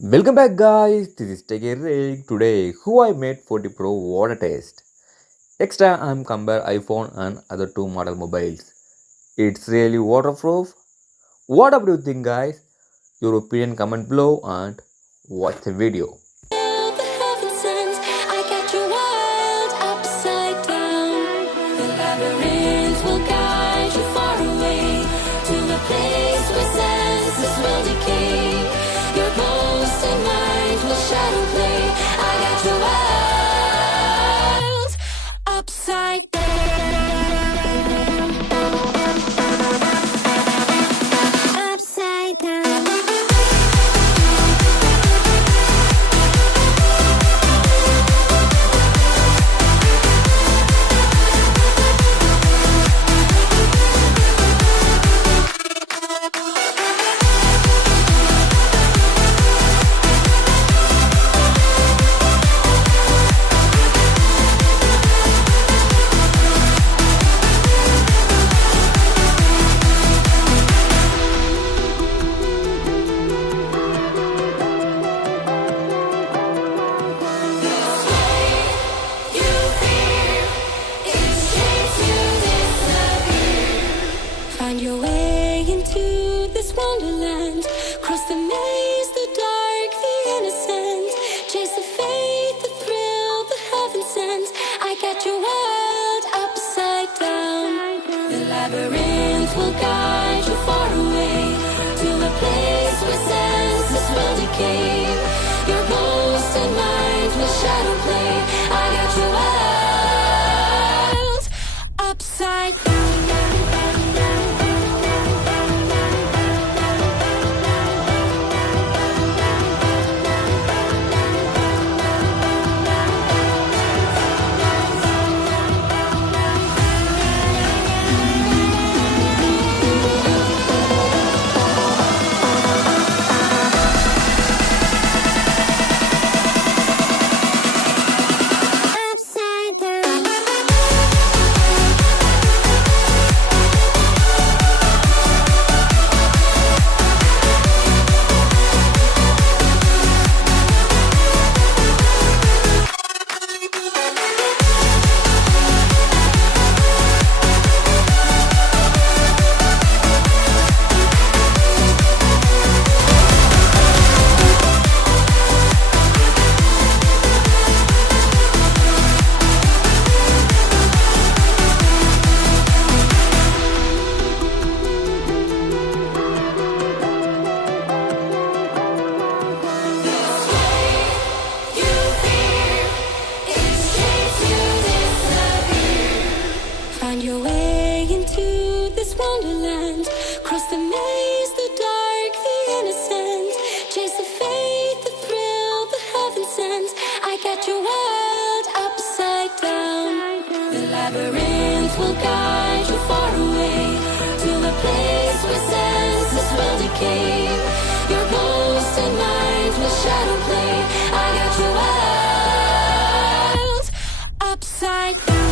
Welcome back, guys. This is Take a Rig. Today, Huawei Mate 40 Pro water test. Extra, I'm compare iPhone and other two model mobiles. It's really waterproof. What do you think, guys? Your opinion comment below and watch the video. The heaven sent, I got your world upside down. The labyrinth will guide you far away to a place where senses will decay. Your ghost and mind will shadow play. I got your world upside down. Upside down. Find your way into this wonderland. Cross the maze, the dark, the innocent. Chase the faith, the thrill, the heaven sent. I got your world upside down. The labyrinth will guide you far away to a place where senses will decay. Your ghost and mind will shadow play. I got your world upside down. Upside down. Find your way into this wonderland. Cross the maze, the dark, the innocent. Chase the faith, the thrill, the heaven sent. I got your world upside down. The labyrinth will guide you far away to a place where senses will decay. Your ghost and mind will shadow play. I got your world upside down.